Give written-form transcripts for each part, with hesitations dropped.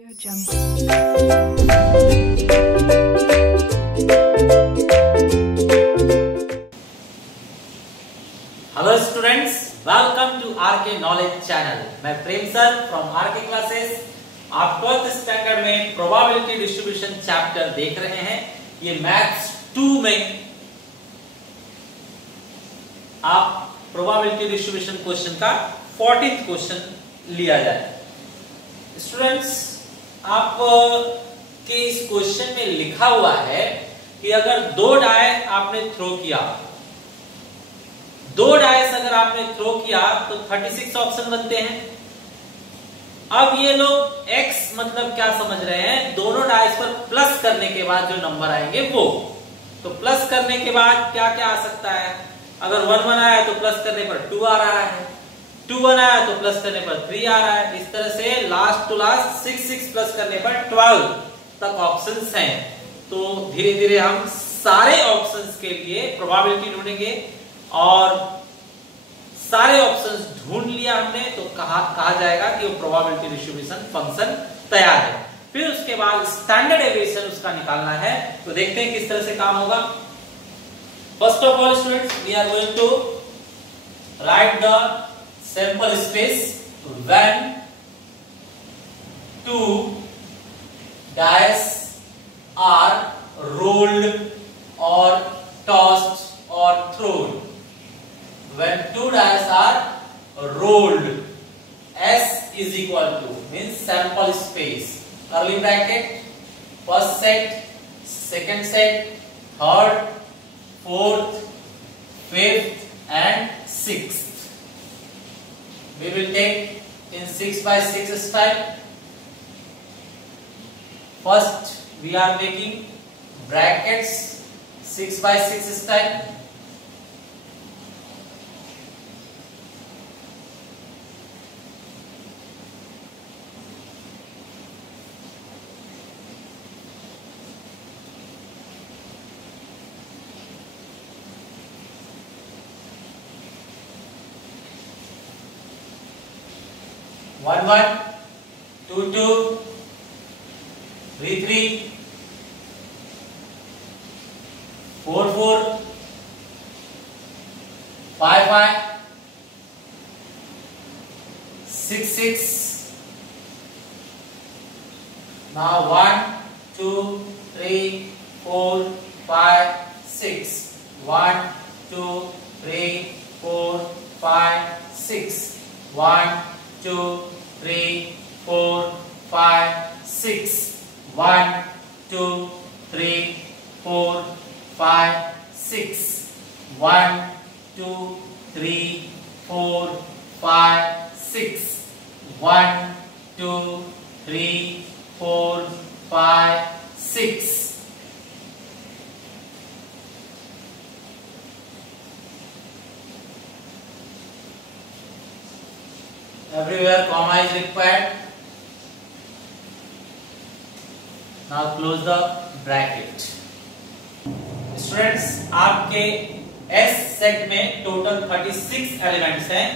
Hello students, welcome to RK knowledge channel. मैं Prem sir from RK classes. आप 12th standard में probability distribution chapter देख रहे हैं। ये मैथ्स 2 में आप प्रोबेबिलिटी डिस्ट्रीब्यूशन क्वेश्चन का 40th क्वेश्चन लिया जाए। स्टूडेंट्स, आप के इस क्वेश्चन में लिखा हुआ है कि अगर 2 डाइस आपने थ्रो किया, 2 डाइस अगर आपने थ्रो किया तो 36 ऑप्शन बनते हैं। अब ये लोग x मतलब क्या समझ रहे हैं, दोनों डाइस पर प्लस करने के बाद जो नंबर आएंगे वो। तो प्लस करने के बाद क्या क्या आ सकता है? अगर 1 1 आया तो प्लस करने पर 2 आ रहा है, 2 1 आया तो प्लस करने पर 3 आ रहा है। इस तरह से लास्ट टू लास्ट 6 6 प्लस करने पर 12 तक ऑप्शंस हैं। तो धीरे धीरे हम सारे ऑप्शंस के लिए प्रोबेबिलिटी ढूंढेंगे और सारे ऑप्शंस ढूंढ लिया हमने तो कहा जाएगा कि वो प्रोबेबिलिटी डिस्ट्रीब्यूशन फंक्शन तैयार है। फिर उसके बाद स्टैंडर्ड डेविएशन उसका निकालना है। तो देखते हैं किस तरह से काम होगा। First of all students, we are going to write the sample space when 2 dice are rolled or tossed or thrown. When 2 dice are rolled, S is equal to means sample space, curly bracket, first set, second set, third, fourth, fifth and sixth. We will take in 6 by 6 style. First we are making brackets 6 by 6 style. One one, 2 2, 3 3, 4 4, 5 5, 6 6. Now 1 2 3 4 5 6. 1 2 3 4 5 6. 1 2 3 4 5 6. 1 2 3 4 5 6. 1 2 3 4 5 6. 1 2 3 4 5 6. Everywhere comma is required. Now close the bracket. Students, आपके S set में total 36 elements हैं।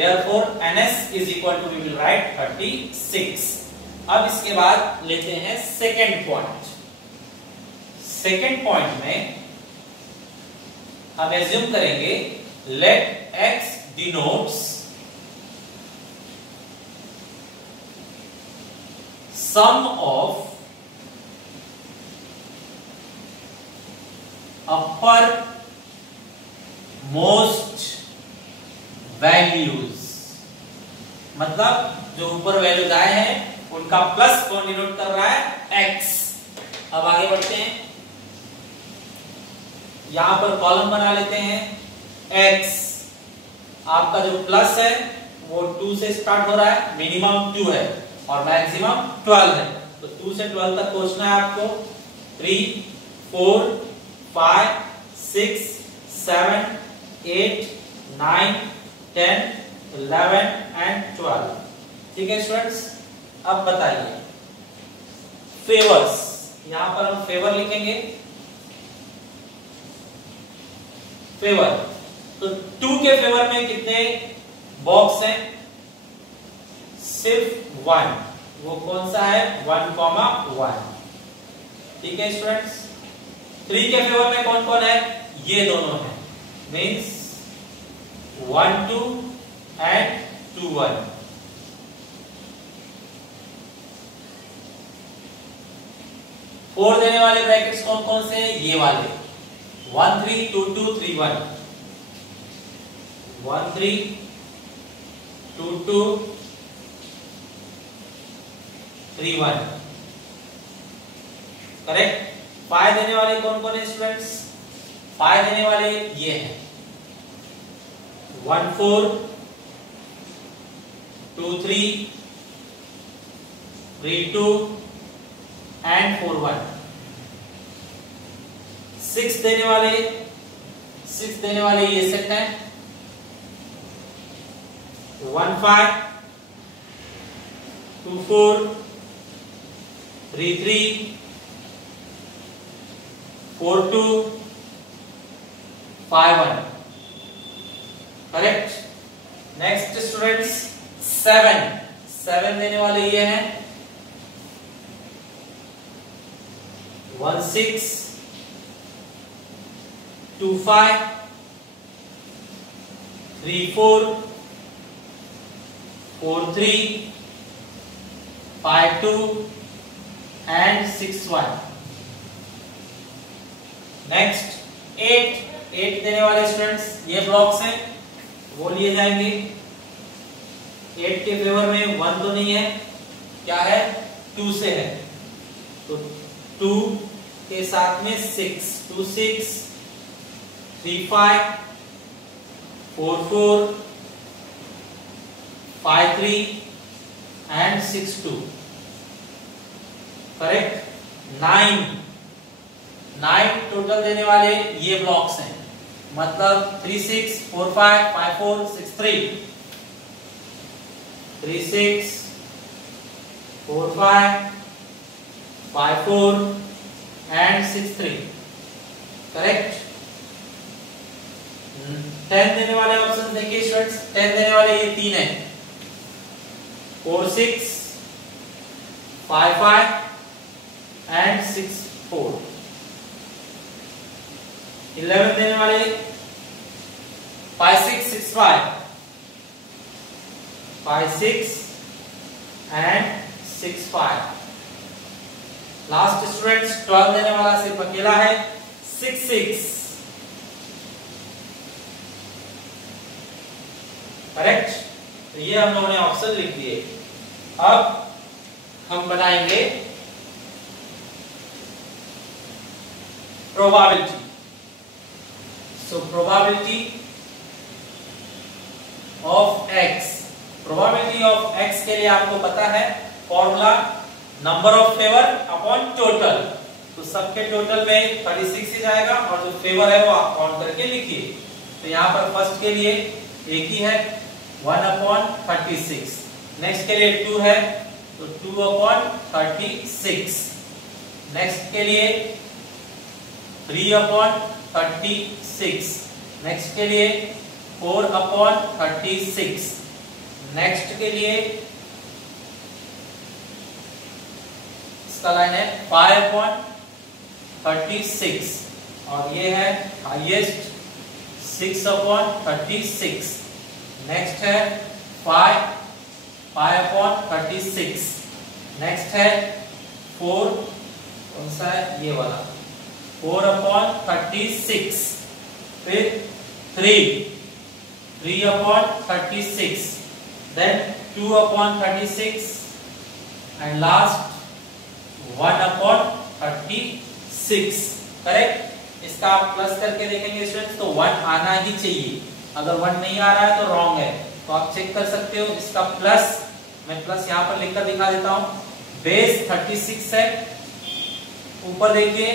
Therefore NS is equal to we will write 36. अब इसके बाद लेते हैं second point. Second point में हम एज्यूम करेंगे let X denotes sum of upper most values, मतलब जो ऊपर वैल्यूज आए हैं उनका प्लस कौन डिनोट कर रहा है? x। अब आगे बढ़ते हैं, यहां पर कॉलम बना लेते हैं। x आपका जो प्लस है वो 2 से स्टार्ट हो रहा है, मिनिमम 2 है और मैक्सिमम 12 है। तो 2 से 12 तक पहुंचना है आपको। 3 4 5 6 7 8 9 10 11 एंड 12। ठीक है स्टूडेंट्स, अब बताइए फेवर्स। यहां पर हम फेवर लिखेंगे। फेवर, तो 2 के फेवर में कितने बॉक्स हैं? सिर्फ 1, वो कौन सा है 1,1। ठीक है स्टूडेंट्स, 3 के फेवर में कौन कौन है, ये दोनों है, मींस 1 2 एंड 2 1। फोर देने वाले ब्रैकेट्स कौन कौन से हैं, ये वाले 1 3 2 2 3 1, 1 3 2 2 3 1, करेक्ट। 5 देने वाले कौन कौन है स्टूडेंट्स, 5 देने वाले ये हैं 1 4 2 3 3 2 एंड 4 1। 6 देने वाले ये सेट है 1 5 2 4 3 3 4 2 5 1, करेक्ट। नेक्स्ट स्टूडेंट्स 7 देने वाले ये हैं 1 6 2 5 3 4 4 3 5 2 एंड 6 1। नेक्स्ट 8 देने वाले स्टूडेंट्स ये ब्लॉक्स हैं, वो लिए जाएंगे। 8 के फेवर में 1 तो नहीं है, क्या है 2 से है, तो 2 के साथ में 6 2 6 3 5 4 4 5 3 एंड 6 2, करेक्ट। 9 टोटल देने वाले ये ब्लॉक्स हैं, मतलब 3 6 4 5 5 4 6 3 3 6 4 5 5 4 एंड 6 3, करेक्ट। 10 देने वाले ऑप्शन देखिए स्टूडेंट्स, 10 देने वाले ये 3 है 4 6 5 5 एंड 6 4। 11 देने वाले 5 6 6 5 5 6 एंड 6 5। लास्ट स्टूडेंट्स 12 देने वाला सिर्फ अकेला है 6 6, करेक्ट। तो ये हम लोगों ने ऑप्शन लिख दिए। अब हम बनाएंगे probability. So probability of x, probability of x के लिए आपको पता है formula number of favour upon total, तो सबके टोटल में 36 ही जाएगा और जो फेवर है वो आप काउंट करके लिखिए। तो यहाँ पर फर्स्ट के लिए एक ही है 1 अपॉन 36, नेक्स्ट के लिए 2 है तो 2 अपॉन 36, नेक्स्ट के लिए 3 अपॉन 36, नेक्स्ट के लिए 4 अपॉन 36, नेक्स्ट के लिए इसका लाइन है 5 अपॉन 36 और ये है हाईएस्ट 6 अपॉन 36, नेक्स्ट है 5 अपॉन 36, नेक्स्ट है 4, कौन सा है ये वाला 4 अपॉन 36, फिर 3 upon 36, then 2 upon 36 and last 1 upon 36, correct. इसका आप प्लस करके देखेंगे स्टूडेंट्स तो 1 आना ही चाहिए, अगर 1 नहीं आ रहा है तो रॉन्ग है, तो आप चेक कर सकते हो। इसका प्लस, मैं प्लस यहाँ पर लिखकर दिखा देता हूँ। बेस 36 है, ऊपर देखिए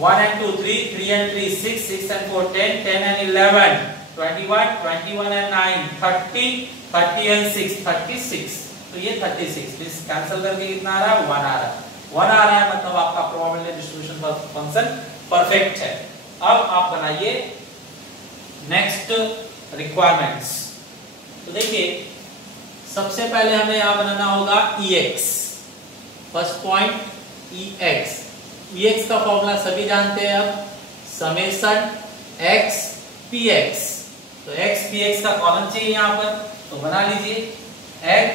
1 and 2 3 and 3 6 and 4 10 and 11 21 and 9 30 and 6 36, तो ये 36 इस कैंसिल करके कितना आ रहा है 1 आ रहा है, 1 आ रहा है मतलब आपका प्रोबेबिलिटी डिस्ट्रीब्यूशन फंक्शन परफेक्ट है। अब आप बनाइए नेक्स्ट रिक्वायरमेंट्स। तो देखिए सबसे पहले हमें यहां बनाना होगा EX, first point EX। EX का फॉर्मूला सभी जानते हैं अब, समेशन X PX। तो X PX का कॉलम चाहिए यहां पर, तो बना लीजिए X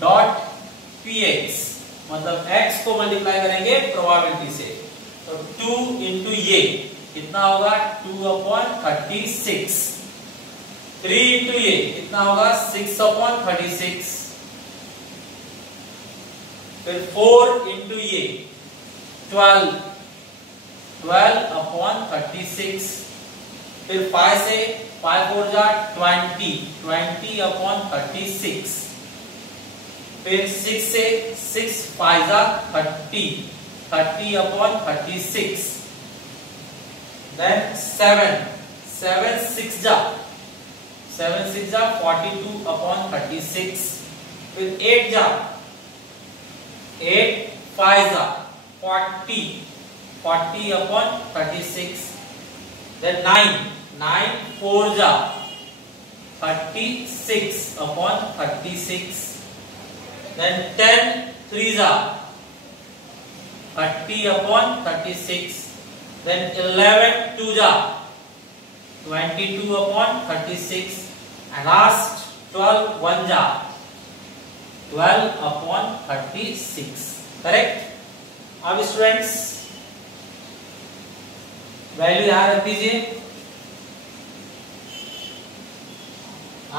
डॉट PX, मतलब X को मल्टीप्लाई करेंगे प्रोबेबिलिटी से, तो 2 इंटू ये कितना होगा 2/36, 3 इंटू ये कितना होगा 6/36, फिर 4 इंटू ये 12/36, फिर 5 से 5 4 जा 20/36, फिर 6 से 6 5 जा 30/36, then 7 6 जा 42/36, फिर 8 जा 8 5 जा 40/36, then 9 4 जा 36/36, then 10 3 जा 30/36, then 11 2 जा 22/36, and last 12 1 जा 12/36। करेक्ट। अब स्टूडेंट्स वैल्यू यहां रख दीजिए।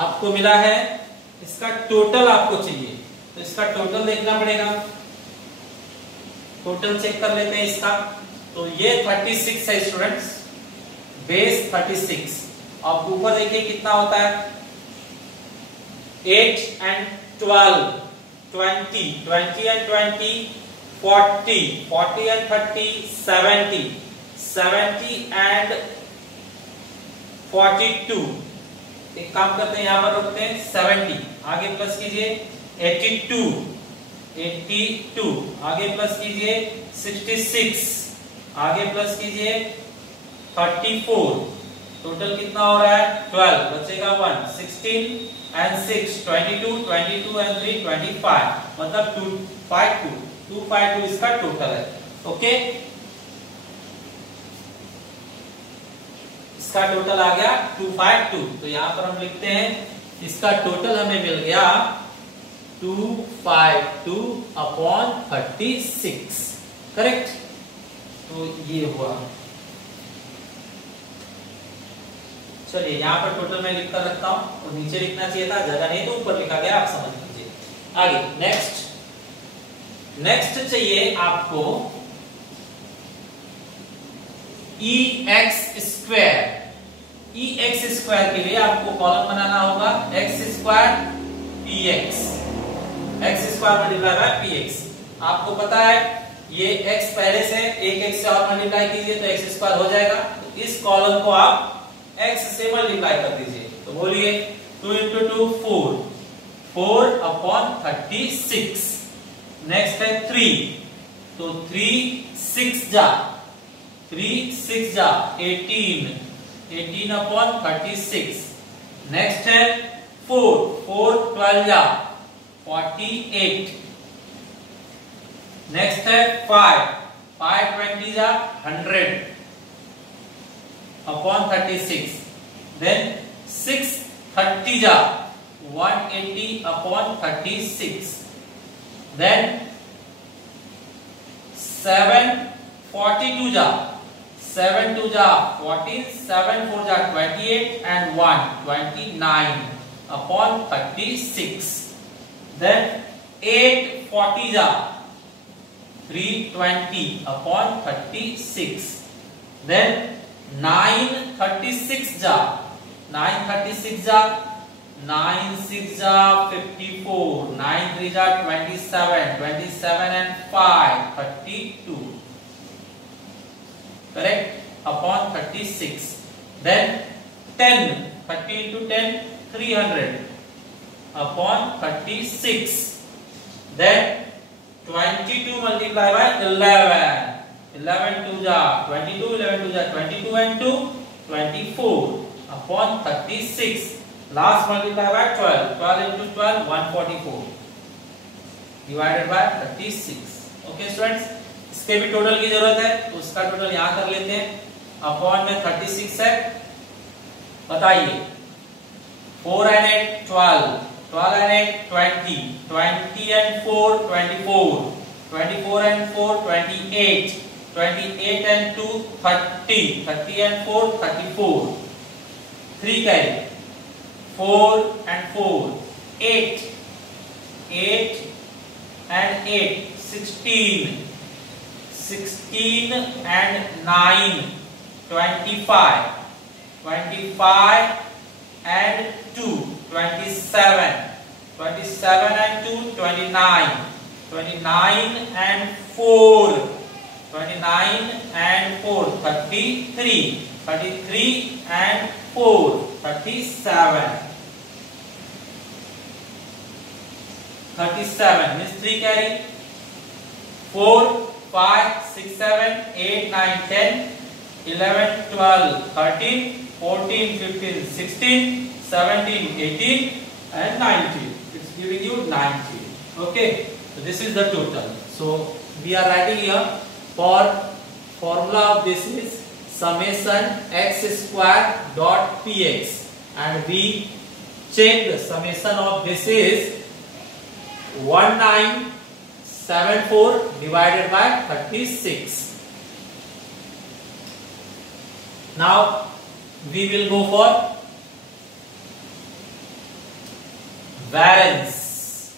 आपको मिला है, इसका टोटल आपको चाहिए, तो इसका टोटल देखना पड़ेगा। टोटल चेक कर लेते हैं इसका। तो ये 36 है स्टूडेंट्स, बेस 36। अब ऊपर देखिए कितना होता है, 8 and 12 20 20 and 20 40 40 and 30 70 70 and 42। एक काम करते हैं, यहां पर रखते हैं 70, आगे प्लस कीजिए 82 82, आगे प्लस कीजिए 66, आगे प्लस कीजिए 34। टोटल कितना हो रहा है 12, बचेगा 1 16 and 6 22 22 and 3 25, मतलब 252 इसका टोटल है। ओके, इसका टोटल आ गया 252। तो यहां पर हम लिखते हैं इसका टोटल हमें मिल गया 252/36। करेक्ट। तो ये हुआ। चलिए यहां पर टोटल मैं लिख कर रखता हूं, और नीचे लिखना चाहिए था, जगह नहीं तो ऊपर लिखा गया, आप समझ लीजिए। आगे नेक्स्ट चाहिए आपको EX स्क्वायर। EX स्क्वायर के लिए आपको कॉलम बनाना होगा X square PX, X square multiply by PX। आपको पता है ये X पहले से एक X से और मल्टीप्लाई कीजिए तो X स्क्वायर हो जाएगा। तो इस कॉलम को आप X से मल्टीप्लाई कर दीजिए। तो बोलिए 2 into 2 4 4/36। नेक्स्ट है 3, तो 3 6 जा 18 18/36। नेक्स्ट है 4 12 जा 48। नेक्स्ट है 5 20 जा 100/36। देन 6 30 जा 180/36। देन 7 42 जा 7 2 जा 14 7 4 जा 28 and 1 29/36। Then 8 40 जा 320/36। Then 9 36 जा 9 6 जा 54 9 3 जा 27 and 5 32। Correct %36। Then 10 30 into 10 300/36। Then 22 multiply by 11 11 2 जा 22 11 2 जा 22 and 2 24/36। Last multiply by 12 12 into 12 144। Divided by 36। Okay students, इसके भी टोटल की जरूरत है तो उसका टोटल यहां कर लेते हैं। अपॉन में 36 है, बताइए 4 and 8 12, 12 and 8 20, 20 and 4 24, 24 and 4 28, 28 and 2 30, 30 and 4 34, 3 carry, 4 and 4 8, 8 and 8 16, 16 and 9 25, 25 and 2 27, 27 and 2 29, 29 and 4, 29 and 4 33, 33 and 4 37, 37 means 3 carry, 4 5 6 7 8 9 10 11 12 13 14 15 16 17 18 and 19. It's giving you 19. Okay, so this is the total. So we are writing here for formula of this is summation x square dot px, and we check the summation of this is 1974 divided by 36. Now we will go for variance.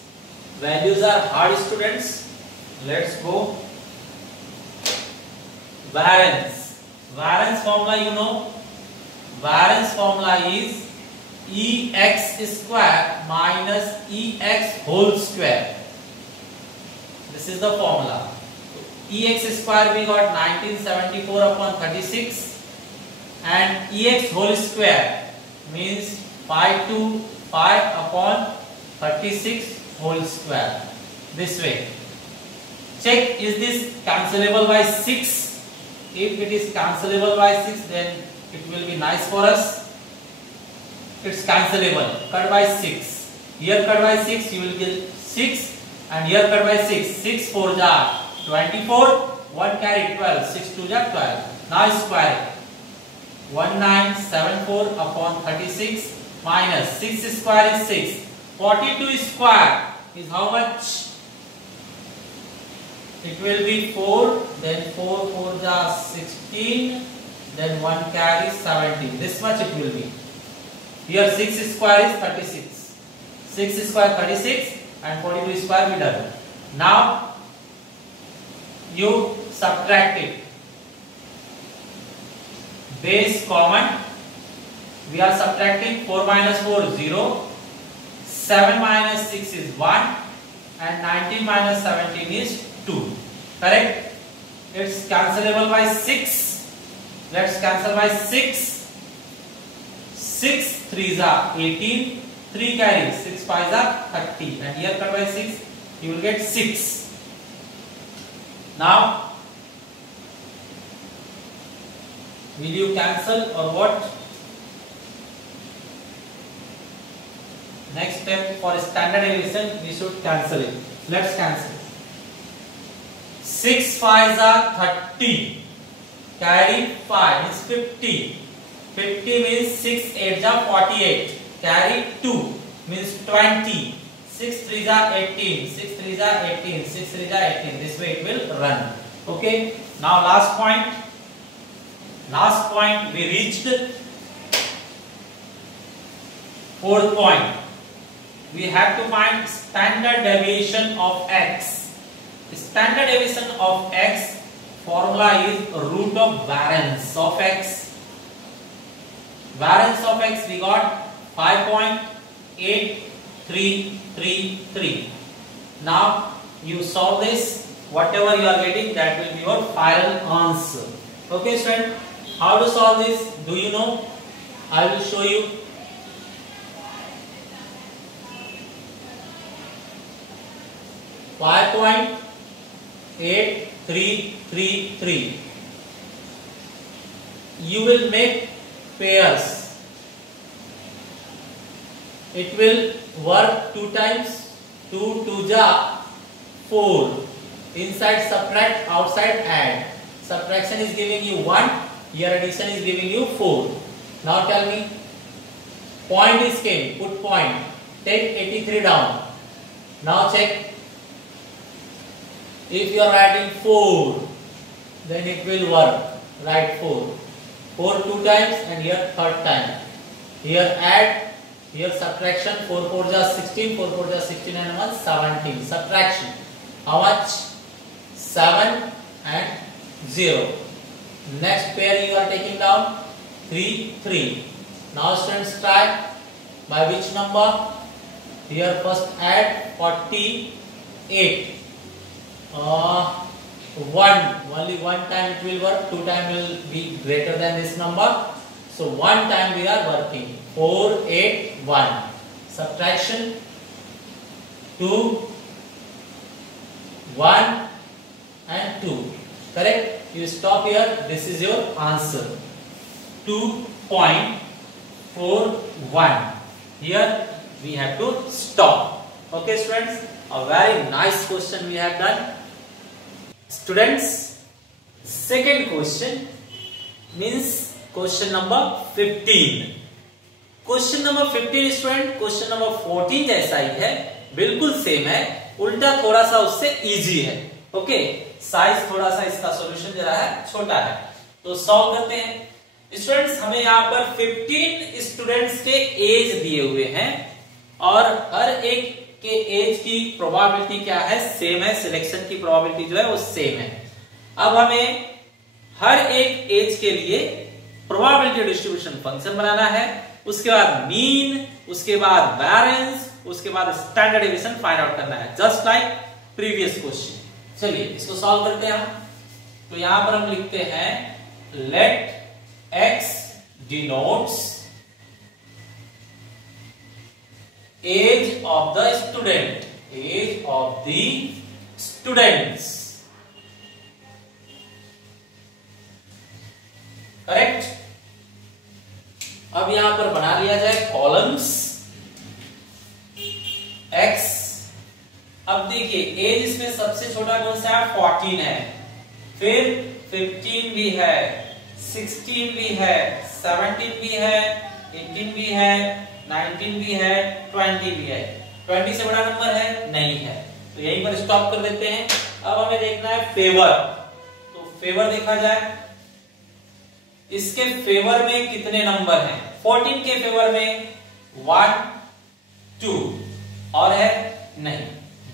Values are hard, students. Let's go. Variance. Variance formula you know. Variance formula is ex square minus ex whole square. This is the formula. Ex square we got 1974 upon 36, and ex whole square means 5 to 5 upon 36 whole square. This way. Check, is this cancelable by 6? If it is cancelable by 6, then it will be nice for us. It's cancelable. Cut by 6. Here cut by 6, you will get 6, and here cut by 6. 6 4 ja 24, 1 carry 12, 6 2 ja 12. Now square it. 1974 upon 36 minus 6 square is 6. 42 square is how much? It will be 4, then 4 4 ja 16, then 1 carry 17. This much it will be. Here 6 square is 36. 6 square 36 and 42 square we done. Now you subtract it. Base common. We are subtracting 4 minus 4 0. 7 minus 6 is 1, and 19 minus 17 is 2. Correct? It's cancelable by 6. Let's cancel by 6. 6 3s are 18, 3 carry, 6 5s are 30, and here cut by 6, you will get 6. Now will you cancel or what? Next step, for standard deviation we should cancel it. Let's cancel. 6 5s are 30, carry 5 is 50. 50 means 6 8s are 48, carry 2 means 20. 6 3s are 18, 6 3s are 18, 6 3s are 18. This way it will run. Okay. Now last point. Last point we reached. Fourth point. We have to find standard deviation of x. Standard deviation of x formula is root of variance of x. Variance of x we got 5.8333. Now you solve this. Whatever you are getting, that will be your final answer. Okay, student. How to solve this? Do you know? I will show you. .8333. You will make pairs. It will work 2 times. 2 2 ja 4. Inside subtract, outside add. Subtraction is giving you 1. Here addition is giving you 4. Now tell me. Point is came. Put point. Take 83 down. Now check. If you are writing 4, then it will work. Write 4. 4 2 times and here third time. Here add. Here subtraction. 4 4 just 16. 4 4 just 16 and 1 17. Subtraction. How much? 7 and 0. Next pair you are taking down 3 3. Now students try by which number? Here first add 48. 1 only one time it will work. 2 time will be greater than this number. So one time we are working. 4 8 1. Subtraction 2 1 and 2. Correct? You stop here. This is your answer. 2.41. Here we have to stop. Okay students, a very nice question we have done. Students, second question means question number 15. Question number 15 student question number 14 जैसा ही है, बिल्कुल same है, उल्टा थोड़ा सा उससे easy है. Okay, size थोड़ा सा इसका सॉल्यूशन जो है छोटा है, तो सॉल्व करते हैं. स्टूडेंट्स, हमें यहाँ पर 15 स्टूडेंट्स के एज दिए हुए हैं और हर एक के एज की प्रोबेबिलिटी क्या है? सेम है. सिलेक्शन की प्रोबेबिलिटी जो है वो सेम है. अब हमें हर एक एज के लिए प्रोबेबिलिटी डिस्ट्रीब्यूशन फंक्शन बनाना है, उसके बाद मीन, उसके बाद वैरियंस, उसके बाद स्टैंडर्ड डेविएशन फाइंड आउट करना है, जस्ट लाइक प्रीवियस क्वेश्चन. चलिए इसको सॉल्व करते हैं हम. तो यहां पर हम लिखते हैं late x denotes age of the student, age of the students. Correct. अब यहां पर बना लिया जाए कॉलम्स x. अब देखिए एज इसमें सबसे छोटा कौन सा है? 14 है. फिर 15 भी है, 16 भी है, 17 भी है, 18 भी है, 19 भी है, 20 भी है. 20 से बड़ा नंबर है? नहीं है. तो यहीं पर स्टॉप कर देते हैं. अब हमें देखना है फेवर. तो फेवर देखा जाए, इसके फेवर में कितने नंबर हैं? 14 के फेवर में 1 2 और है नहीं,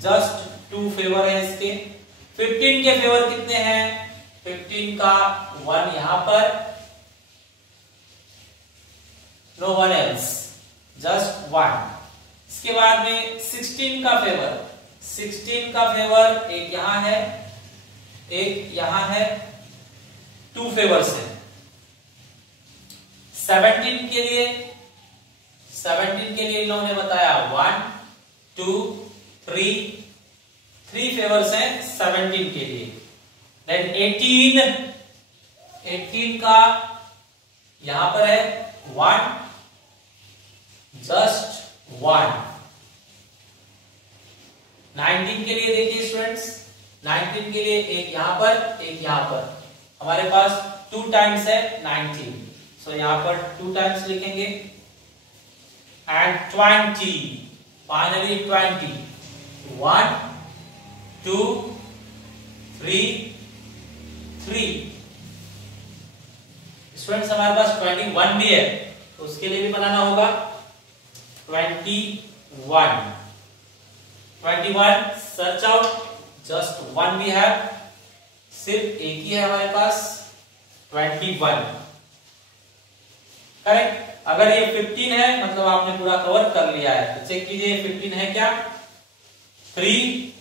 जस्ट 2 फेवर है इसके. 15 के फेवर कितने हैं? 15 का 1 यहां पर, नो वन एल्स, जस्ट 1. इसके बाद में 16 का फेवर, 16 का फेवर एक यहां है, एक यहां है, 2 फेवर्स है. 17 के लिए इन्होंने बताया 1 2 3 फेवर्स हैं 17 के लिए. देन 18 का यहां पर है 1, जस्ट 1. 19 के लिए देखिए स्टूडेंट्स, 19 के लिए एक यहां पर, एक यहां पर. हमारे पास 2 टाइम्स है 19, सो यहां पर 2 टाइम्स लिखेंगे. And 20, finally 20, 1 2 3 3. स्टूडेंट्स हमारे पास 21 भी है, तो उसके लिए भी बनाना होगा 21. सर्च आउट, जस्ट 1 भी है, सिर्फ एक ही है हमारे पास 21. करेक्ट. अगर ये 15 है मतलब आपने पूरा कवर कर लिया है. तो चेक कीजिए 15 है क्या? 3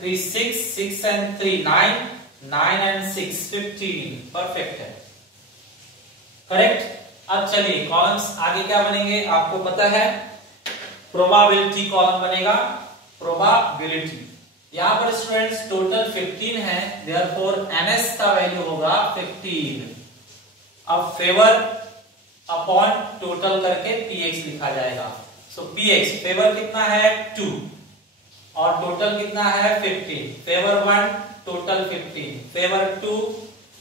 3 6 6 and 3 9 9 and 6 15. परफेक्ट है. करेक्ट. अब चलिए कॉलम्स आगे क्या बनेंगे आपको पता है? प्रोबेबिलिटी कॉलम बनेगा. प्रोबेबिलिटी यहां पर स्टूडेंट्स टोटल 15 है, देयरफॉर ns का वैल्यू होगा 15. अब फेवर अपॉन टोटल करके px लिखा जाएगा. सो px फेवर कितना है? 2. और टोटल कितना है 15। Favour 1 total 15, favour 2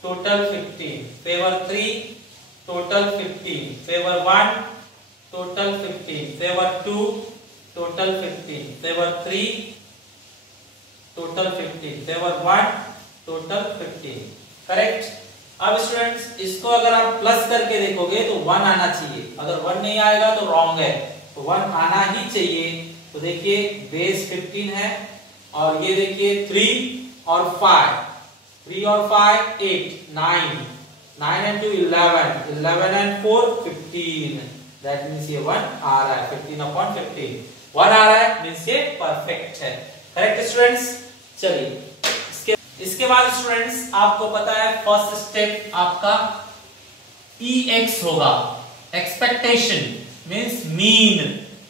total 15, favour 3 total 15, favour 1 total 15, favour 2 total 15, favour 3 total 15, favour 1 total 15। Correct. अब स्टूडेंट्स इसको अगर आप प्लस करके देखोगे तो 1 आना चाहिए, अगर 1 नहीं आएगा तो रॉन्ग है, तो 1 आना ही चाहिए। तो देखिए बेस 15 है और ये देखिए 3 और 5, 3 और 5 8, 9, 9 and 2 11, 11 and 4 15, दैट मींस ये 1 आ रहा है, 15/15 1 आ रहा है, मींस ये परफेक्ट है। Correct students. चलिए इसके बाद स्टूडेंट्स आपको पता है फर्स्ट स्टेप आपका EX होगा, एक्सपेक्टेशन मींस मीन,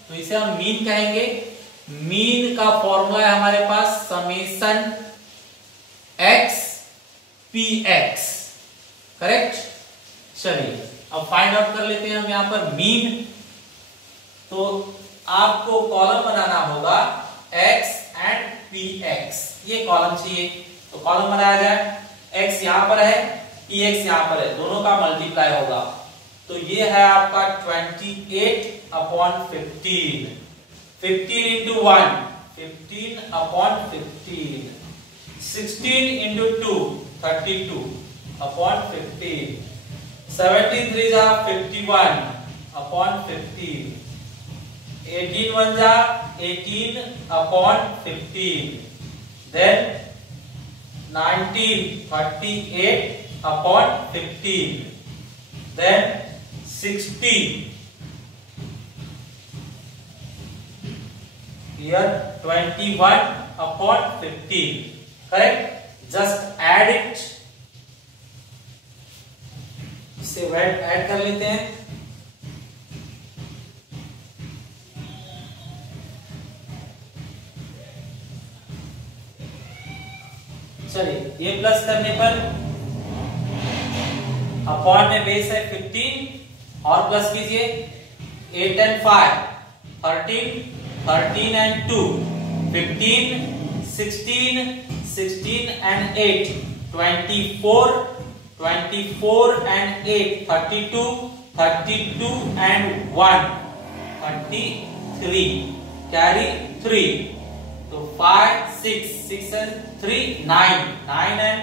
तो इसे हम मीन कहेंगे। मीन का फॉर्मूला है हमारे पास समेशन x px। करेक्ट। चलिए अब फाइंड आउट कर लेते हैं हम यहां पर मीन। तो आपको कॉलम बनाना होगा x एंड px, ये कॉलम चाहिए, तो कॉलम बनाया जाए। x यहां पर है, px यहां पर है, दोनों का मल्टीप्लाई होगा, तो ये है आपका 28/15, 15 into 1 15/15, 16 into 2 32/15, 17 3 51/15, 18 1 18/15, then 19 38/15, then 60 here 21/15। Correct. Just add it, इसे ऐड कर लेते हैं। चलिए ये प्लस करने पर अपॉन में बेस है 15 और प्लस कीजिए 8 and 5 13, 13 and 2 15, 16, 16 and 8 24, 24 and 8 32, 32 and 1 33, carry 3, तो 5 6 6 and 3 9, 9 and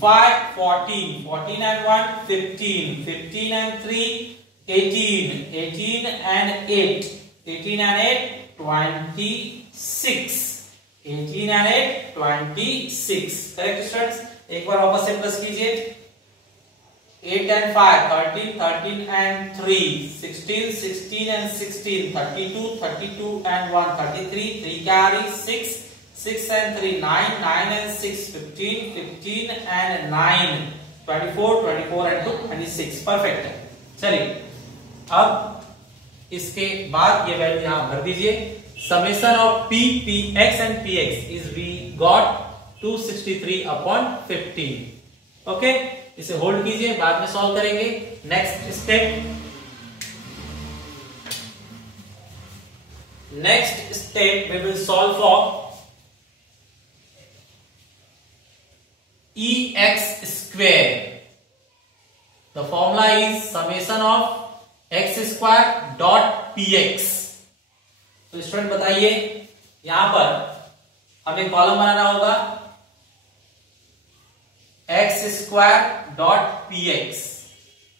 5 14, 14 and 1 15, 15 and 3 18, 18 and 8 18 and 8 26, 18 and 8 26। Correct students. एक बार वापस से प्लस कीजिए 8 and 5 13, 13 and 3 16, 16 and 16 32, 32 and 1 33, 3 carry 6, 6 and 3 9, 9 and 6 15, 15 and 9 24, 24 and 2 26। Perfect है। चलिए अब इसके बाद ये वैल्यू यहां भर दीजिए। Summation of px and px is we got 263/15। Okay, इसे होल्ड कीजिए, बाद में सॉल्व करेंगे। Next step we will solve for EX square। The formula is summation of x².px। तो स्टूडेंट बताइए, यहां पर हमें कॉलम बनाना होगा x².px।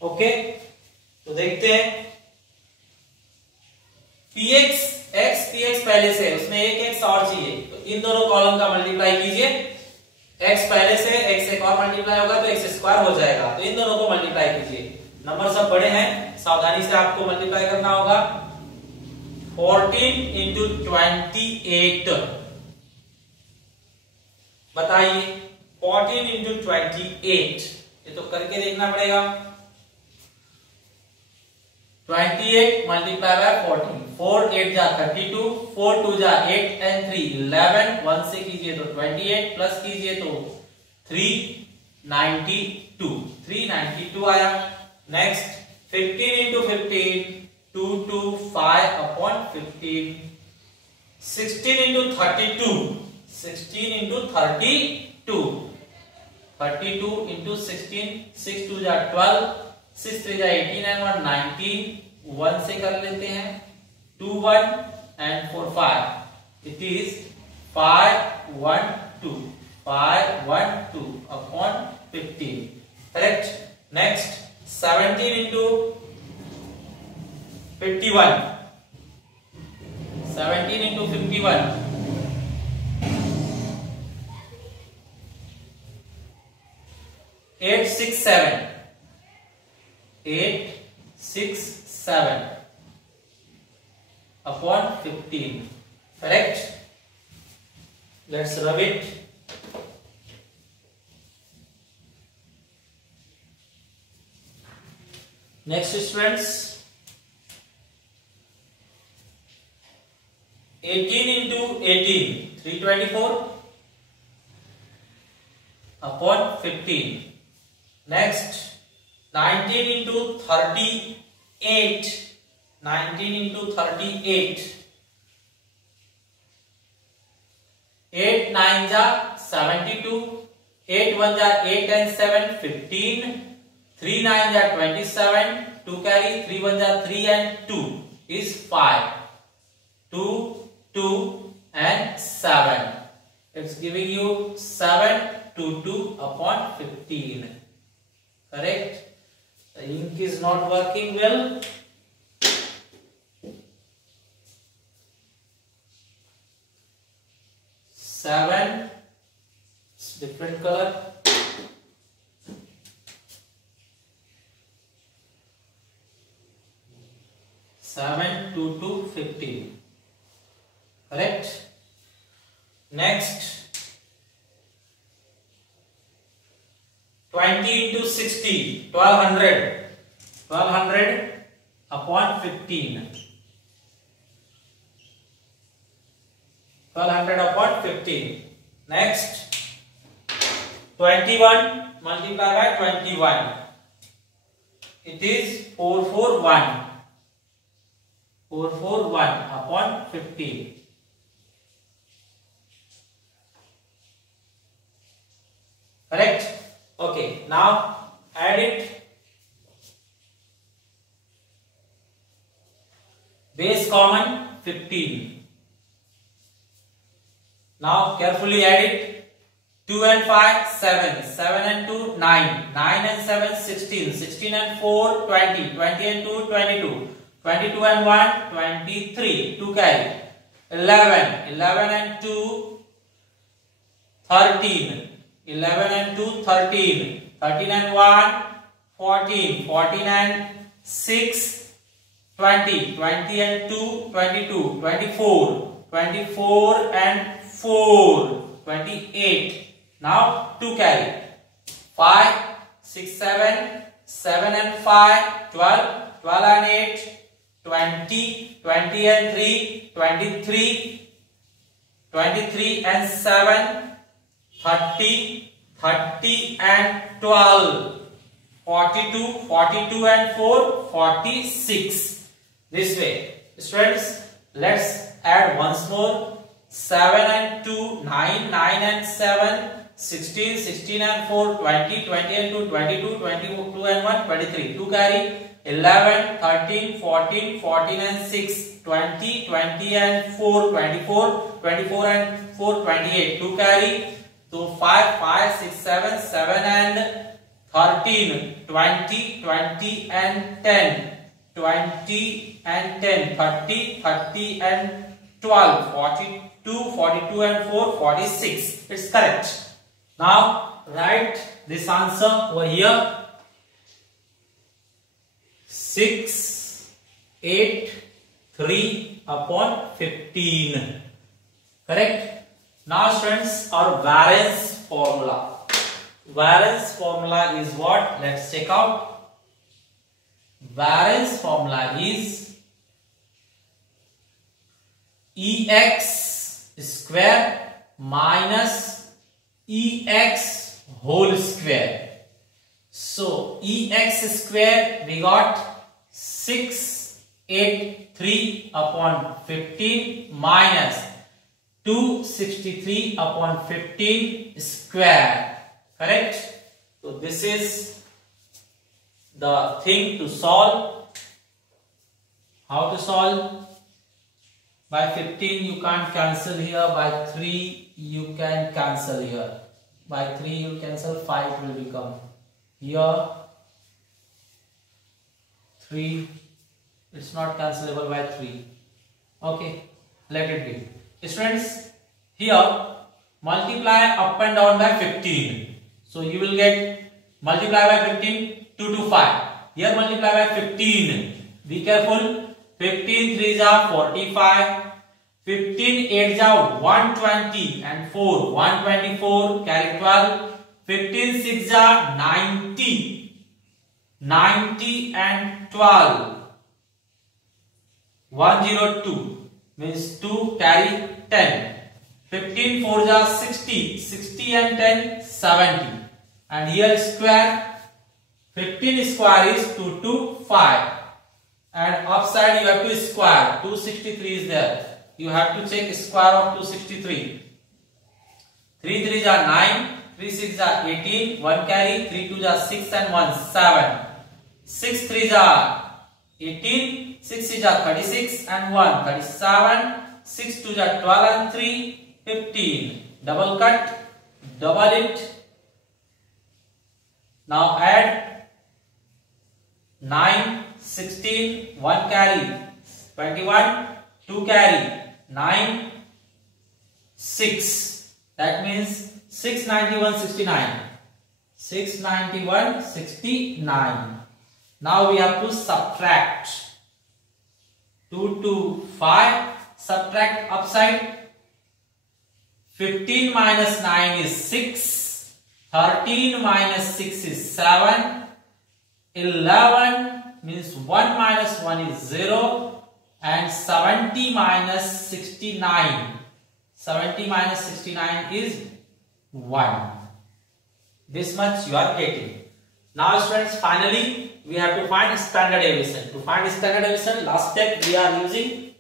ओके, तो देखते हैं px x px पहले से, उसमें एक x और चाहिए, तो इन दोनों कॉलम का मल्टीप्लाई कीजिए। x पहले से, x एक और मल्टीप्लाई होगा तो x² हो जाएगा, तो इन दोनों को मल्टीप्लाई कीजिए। नंबर सब बड़े हैं, सावधानी से आपको मल्टीप्लाई करना होगा। 14 into 28, बताइए 14 into 28, ये तो करके देखना पड़ेगा। 28 मल्टीप्लाई बाय 14, 4 8 जा 32, 4 2 जा 8 and 3 11, 1 से कीजिए तो 28 प्लस कीजिए तो 392, 392 आया। Next 15 into 15 225/15, 16 into 32. 16 into 32. 32 into 16. 6 2 जा 12. 6 3 जा 18 and 1 19. 1 से कर लेते हैं. 2 1 and 4 5. It is 5 1 2. 5 1 2 upon 15. Correct. Next 17 into 51. 17 into 51. 8 6 7. 8 6 7 upon 15. Correct. Let's rub it. Next, students, 18 into 18, 324 upon 15. Next, 19 into 38, 19 into 38. 8 9 जा 72, 8 1 जा 8 and 7 15. 3 9 जा 27, 2 carry, 3 1 जा 3 and 2 is 5. 2 2 and 7. It's giving you 7 2 2 upon 15. Correct? The ink is not working well. 7, it's different color. 7 2 2 15. Correct. Next, 20 into 60, 1200. 1200 upon 15. 1200 upon 15. Next, 21 multiplied by 21. It is 441. 441 upon 15. Correct? Okay, now add it. Base common 15. Now carefully add it. 2 and 5 7. 7 and 2 9. 9 and 7 16. 16 and 4 20. 20 and 2 22. 22 and 1 23. 2 carry. 11. 11 and 2 13. 11 and 2 13. 13 and 1 14. 14 and 6 20. 20 and 2 22. 24. 24 and 4 28. Now 2 carry. 5 6 7. 7 and 5 12. 12 and 8 20. 20 and 3 23. 23 and 7 30. 30 and 12 42. 42 and 4 46. This way. Students, let's add once more. 7 and 2 9. 9 and 7 16. 16 and 4 20. 20 and 2 22. 22 and 1 23. 2 carry. 11 13 14. 14 and 6 20. 20 and 4 24. 24 and 4 28. 2 carry. So 5 5 6 7. 7 and 13. 20 20 and 10. 20 and 10. 30 30 and 12. 42 42 and 4 46. It's correct. Now write this answer over here. 6 8 3 upon 15. Correct. Now students, our variance formula. Variance formula is what? Let's check out. Variance formula is EX square minus EX whole square. So EX square we got 6 8 3 upon 15 minus 263 upon 15 square. Correct? So this is the thing to solve. How to solve? By 15 you can't cancel here. By 3 you can cancel here. By 3 you cancel, 5 will become here. 3, it's not cancelable by 3. Okay, let it be. Students, here multiply up and down by 15. So you will get multiply by 15, 2 to 5. Here multiply by 15. Be careful. 15 3s are 45. 15 8s are 120 and 4 124, carry 12. 15 6s are 90. 90 and 12. 102 means 2, carry 10. 15 4s are 60. 60 and 10, 70. And here square. 15 square is 2 to 5. And upside you have to square. 263 is there. You have to check square of 263. 3 3s are 9. 3 6s are 18. 1 carry. 3 2s are 6 and 1 7. 6 3s are 18. 6 6s are 36 and 1 37. 6 2s are 12 and 3 15. Double cut. Double it. Now add 9, 16, 1 carry, 21, 2 carry, 9, 6. That means 691, 69. 691, 69. Now we have to subtract. 2 to 5. Subtract upside. 15 minus 9 is 6. 13 minus 6 is 7. 11 means 1 minus 1 is 0. And 70 minus 69. 70 minus 69 is 1. This much you are getting. Now students, finally we have to find standard deviation. To find standard deviation, last step we are using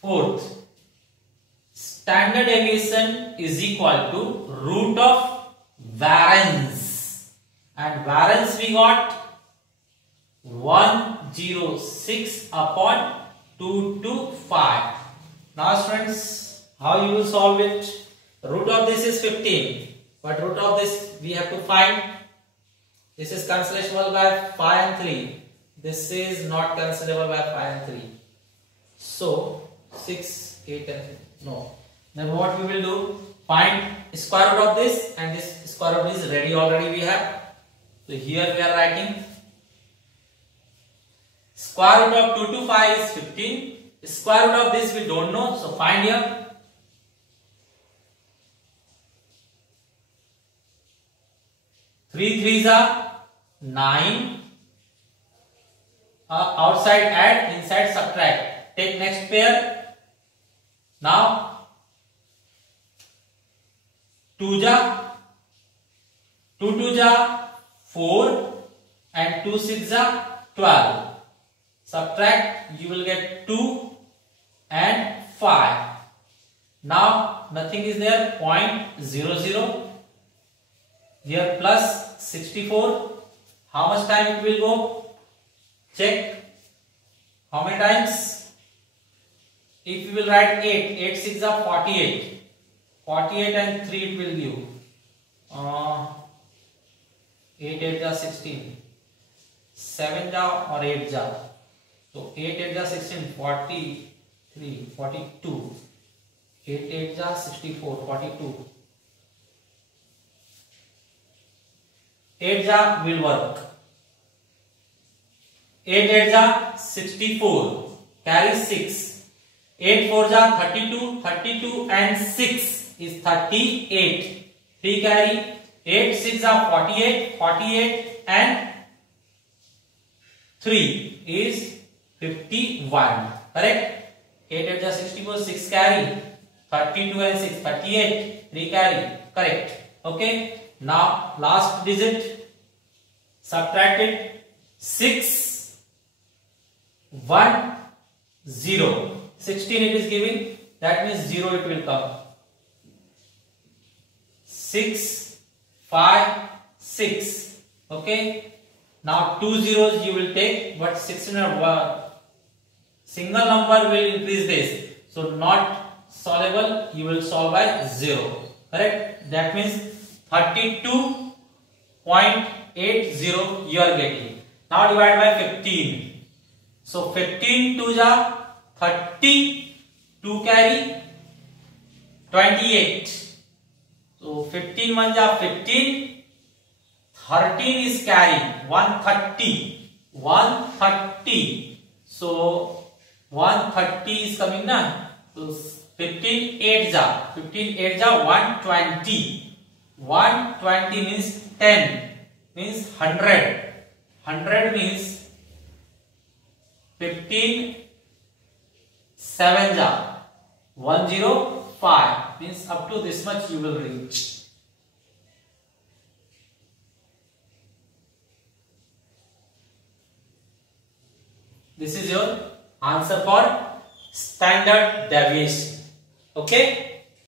fourth. Standard deviation is equal to root of variance. And variance we got 106 upon 2 to 5. Now students, how you will solve it? Root of this is 15. But root of this we have to find. This is cancelable by 5 and 3. This is not cancelable by 5 and 3. So 6, 8 and 3. No. Then what we will do? Find square root of this, and this square root is ready already we have. So here we are writing square root of 2 to 5 is 15. Square root of this we don't know, so find here. Three threes are 9. Outside add, inside subtract. Take next pair. Now 2 ja 4 and 2 6 ja 12. Subtract, you will get 2 and 5. Now nothing is there, 0.00. Here plus 64. How much time it will go? Check. How many times? If you will write 8, 8 6 are 48. 48 and 3 it will give 8 8 ja 16, 7 ja or 8 ja. So 8 8 ja 16, 43, 42. 8 8 ja 64, 42. 8 ja will work. 8 8 ja 64, carry 6. 8 4 ja 32, 32 and 6 is 38. 3 carry. 8 6 are 48, 48 and 3 is 51. Correct? 8 8 ja 64, 6 carry. 32 and 6, 38. 3 carry. Correct. Okay. Now last digit subtract it. 6 1 0, 16 it is giving, that means 0 it will come. 6 5 6. Okay, now 2 zeros you will take, but 16 single number will increase this, so not solvable, you will solve by 0. Correct? That means 32.80 you are getting. Now divide by 15. So 15 2 ja 30, 2 carry 28. So 15 1 ja 15, 13 is carrying 130, 130. So 130 is coming na. So 15 8 ja 120. 120 means 10, means 100. 100 means 15 7 ja 105, means up to this much you will reach. This is your answer for standard deviation. Okay.